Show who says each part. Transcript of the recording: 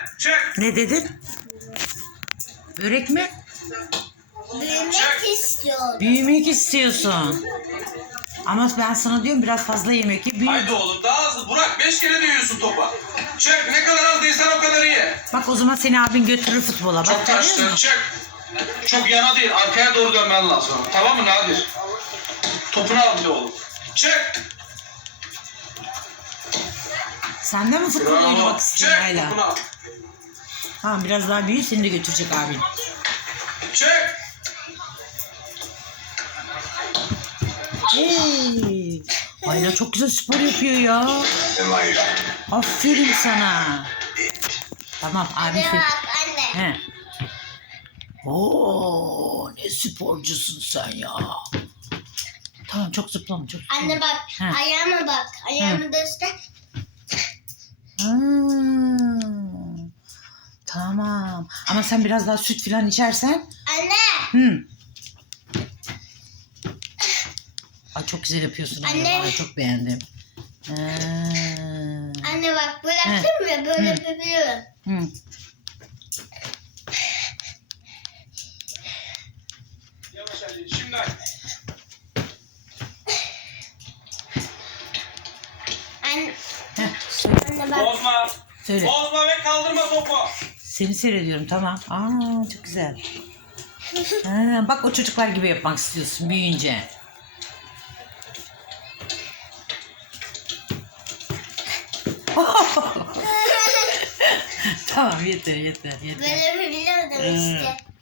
Speaker 1: Çık.
Speaker 2: Ne dedin? Börek mi?
Speaker 3: Büyümek istiyorum.
Speaker 2: Büyümek istiyorsun. Ama ben sana diyorum biraz fazla yemek ye. Büyü.
Speaker 1: Haydi oğlum daha hızlı. Burak 5 kere değiyorsun topa. Çık. Ne kadar az değilsen o kadar iyi.
Speaker 2: Bak o zaman seni abin götürür futbola. Bak,
Speaker 1: Çok
Speaker 2: görüyor
Speaker 1: taştın.
Speaker 2: musun?
Speaker 1: Çık. Çok yana değil. Arkaya doğru dönmen lazım. Tamam mı Nadir? Topunu al bir de oğlum. Çık.
Speaker 2: Sen de mi futbol oynamak
Speaker 1: Çık.
Speaker 2: istiyorsun hala?
Speaker 1: Topunu al.
Speaker 2: Tamam biraz daha büyü seni de götürecek abin.
Speaker 1: Çık.
Speaker 2: Hey. Ayla çok güzel spor yapıyor ya. Aferin sana. Tamam abin
Speaker 3: Anne
Speaker 2: seni...
Speaker 3: bak anne.
Speaker 2: He. Oo, ne sporcusun sen ya. Tamam çok zıplama çok zıplama.
Speaker 3: Anne bak
Speaker 2: He.
Speaker 3: ayağıma bak. Ayağımı göster.
Speaker 2: Hmm. Tamam. Ama sen biraz daha süt falan içersen.
Speaker 3: Anne.
Speaker 2: Ay çok güzel yapıyorsun anne.
Speaker 3: Anne.
Speaker 2: Vallahi çok beğendim.
Speaker 3: Anne bak bıraktım ya böyle yapabiliyorum.
Speaker 2: Hı.
Speaker 1: Yavaş hadi. Şimdi aç.
Speaker 3: Anne,
Speaker 2: Heh, söyle.
Speaker 3: anne bak.
Speaker 1: Bozma.
Speaker 2: Söyle.
Speaker 1: Bozma ve kaldırma topu.
Speaker 2: Seni seyrediyorum tamam. Aa çok güzel. Bak o çocuklar gibi yapmak istiyorsun büyüyünce. Tamam yeter.
Speaker 3: Böyle yapabiliyordum işte.